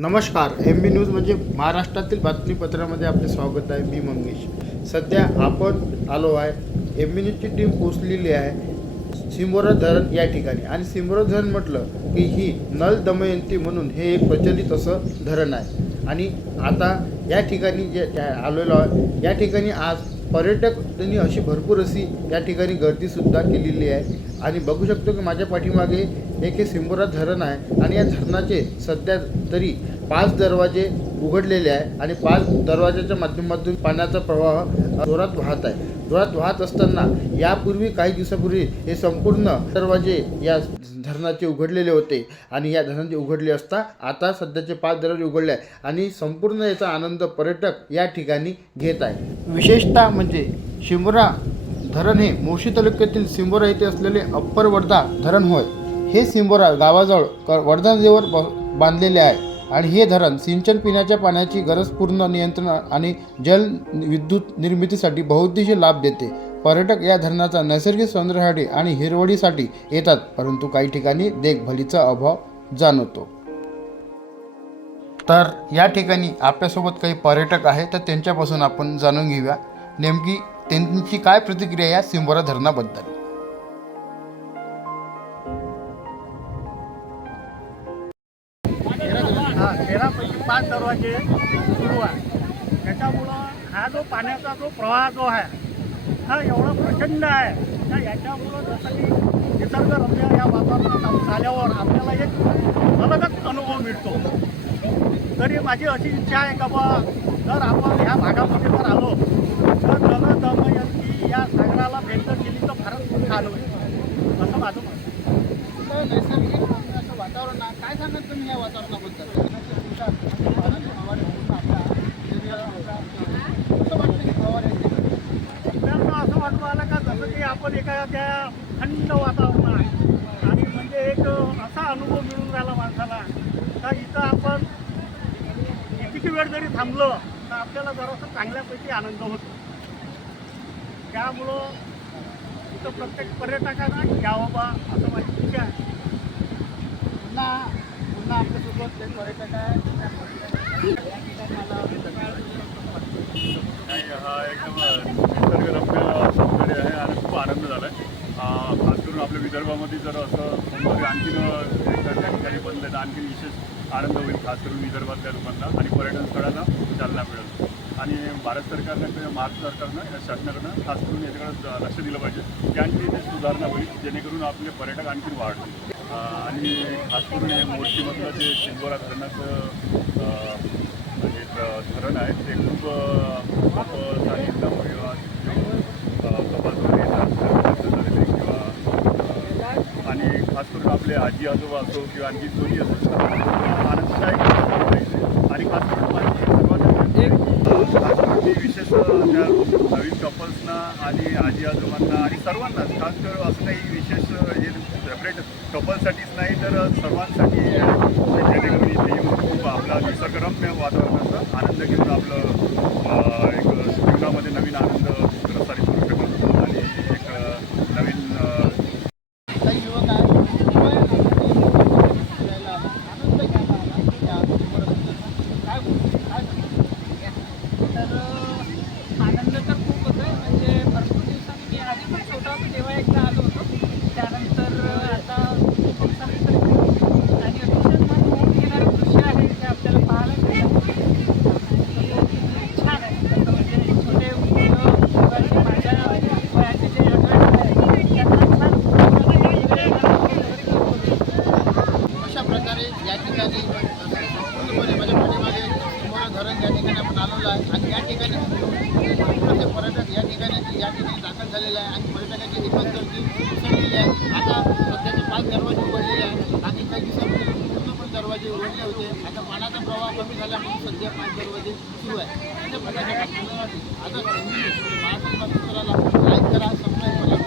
नमस्कार एम बी न्यूज म्हणजे महाराष्ट्रातील बातमीपत्रामध्ये आपले स्वागत आहे. मी मंगेश. सध्या आपण आलो आहे एम बी न्यूजची टीम पोचलेली आहे सिंबोरा धरण या ठिकाणी. आणि सिंबोरा धरण म्हटलं की ही नल दमयंती म्हणून हे एक प्रचलित असं धरण आहे. आणि आता या ठिकाणी जे आलेलो आहे या ठिकाणी आज पर्यटक त्यांनी अशी भरपूर अशी या ठिकाणी गर्दीसुद्धा केलेली आहे. आणि बघू शकतो की माझ्या पाठीमागे एक हे सिंबोरा धरण आहे. आणि या धरणाचे सध्या तरी पाच दरवाजे उघडलेले आहे आणि पाच दरवाजाच्या माध्यमातून पाण्याचा प्रवाह जोरात वाहत आहे. जोरात वाहत असताना यापूर्वी काही दिवसापूर्वी हे संपूर्ण दरवाजे या धरणाचे उघडलेले होते आणि या धरणाचे उघडले असता आता सध्याचे पाच दरवाजे उघडले आहे आणि संपूर्ण याचा आनंद पर्यटक या ठिकाणी घेत आहे विशेषतः म्हणजे शिंबोरा धरण हे मोशी तालुक्यातील सिंबोरा येथे असलेले अप्पर वर्धा धरण होय. हे सिंबोरा गावाजवळ क वर्धा नदीवर ब बांधलेले आहे. आणि हे धरण सिंचन पिण्याच्या पाण्याची गरज पूर्ण नियंत्रण आणि जल विद्युत निर्मितीसाठी बहुउद्देशीय लाभ देते. पर्यटक या धरणाचा नैसर्गिक सौंदर्यासाठी आणि हिरवळीसाठी येतात परंतु काही ठिकाणी देखभालीचा अभाव जाणवतो. तर या ठिकाणी आपल्यासोबत काही पर्यटक आहे तर त्यांच्यापासून आपण जाणून घेऊया. नेमकी त्यांची काय प्रतिक्रिया या सिंबोरा धरणाबद्दल? तेरापैकी पाच दरवाजे सुरू आहे त्याच्यामुळं हा जो पाण्याचा जो प्रवाह जो आहे हा एवढा प्रचंड आहे. तर याच्यामुळं जसं की निसर्गरम्य या वातावरणात आपण आल्यावर आपल्याला एक अलगच अनुभव मिळतो. तरी माझी अशी इच्छा आहे का बा जर आपण ह्या भागामध्ये जर आलो तर जल दमयंती या सागराला भेट केली तर फारच छान होईल असं माझं मत आहे. नैसर्गिक असं वातावरण आहे काय सांगाल तुम्ही या वातावरणाबद्दल कसं वाटतं की फवाऱ्याचे आपल्याला असं वाटू आलं का जसं की त्या थंड वातावरण आहे. आणि म्हणजे एक असा अनुभव मिळून राहिला माणसाला. का इथं आपण किती वेळ जरी थांबलो तर आपल्याला जरासं चांगल्यापैकी आनंद होतो. त्यामुळं इथं प्रत्येक पर्यटकांना यावं बा असं माझी इच्छा आहे. पुन्हा पुन्हा आपल्यासोबत एक पर्यटक आहे या ठिकाणी आला हा एकदम निसर्गरम्य सौंदर्य आहे आणि खूप आनंद झाला आहे खास करून आपल्या विदर्भामध्ये जर असं सौंदर्य आणखीन त्या ठिकाणी बनलं तर आणखीन विशेष आनंद होईल खास करून विदर्भातल्या लोकांना आणि पर्यटनस्थळांना चालना मिळेल. आणि भारत सरकारनं किंवा महाराष्ट्र सरकारनं या शासनाकडनं खास करून याच्याकडे लक्ष दिलं पाहिजे की आणखी इथे सुधारणा होईल जेणेकरून आपले पर्यटक आणखीन वाढतील. आणि खास करून हे मोर्शीमधलं जे शिंदोरा धरणाचं अं, हे म्हणजे धरण आहे ते खूप कपल्स आणि नवविवाह किंवा कपल्स वगैरे येतात लग्न झालेले किंवा अं, आणि खास करून आपले आजी आजोबा असो किंवा आणखी कोणी असो आनंददायक आहे. आणि खास करून माझी सर्वात विशेष त्या नवीन कपल्सना आणि आजी आजोबांना आणि सर्वांनाच खास करून असं काही विशेष हे सेपरेट कपल्ससाठीच नाही तर सर्वांसाठी जेणेकरून इथे येऊन खूप आपला निसर्गरम्य वातावरणाचा आनंद घेऊन आपलं अं, एक जीवनामध्ये नवीन आनंद प्रसारित करू शकतो आणि एक अं, नवीन अं, काही युवक आहेत फिरायला आला आनंद घ्यायला आला त्या चिमुरड्याचा. काय बोलतो काय सांगतो तर आनंद तर खूप होतो आहे म्हणजे भरपूर दिवसांनी छोटा होतो तेव्हा एकदा आलो होतो. त्यानंतर आता आणि अतिशय मन मोहून घेणारं दृश्य आहे ते आपल्याला पाहायला मिळतं. छान आहे. म्हणजे छोटे माझ्या वयाचे जे आहे त्यांना छान अशा प्रकारे या ठिकाणी संपूर्णपणे या ठिकाणी आपण आलेलो आहे. आणि या ठिकाणी भरपूरसे पर्यटक या ठिकाणी या ठिकाणी दाखल झालेले आहे आणि पर्यटकांची एकच गर्दी उसळलेली आहे. आता सध्याचे पाच दरवाजे उघडलेले आहेत. आणि काही दिवसापूर्वी पूर्णपणे दरवाजे उघडले होते. आता पाण्याचा प्रवाह कमी झाल्यामुळे सध्या पाच दरवाजे सुरू आहे अशा प्रकारच्या आता महाराष्ट्र लाईक करा सबस्क्राईब करा.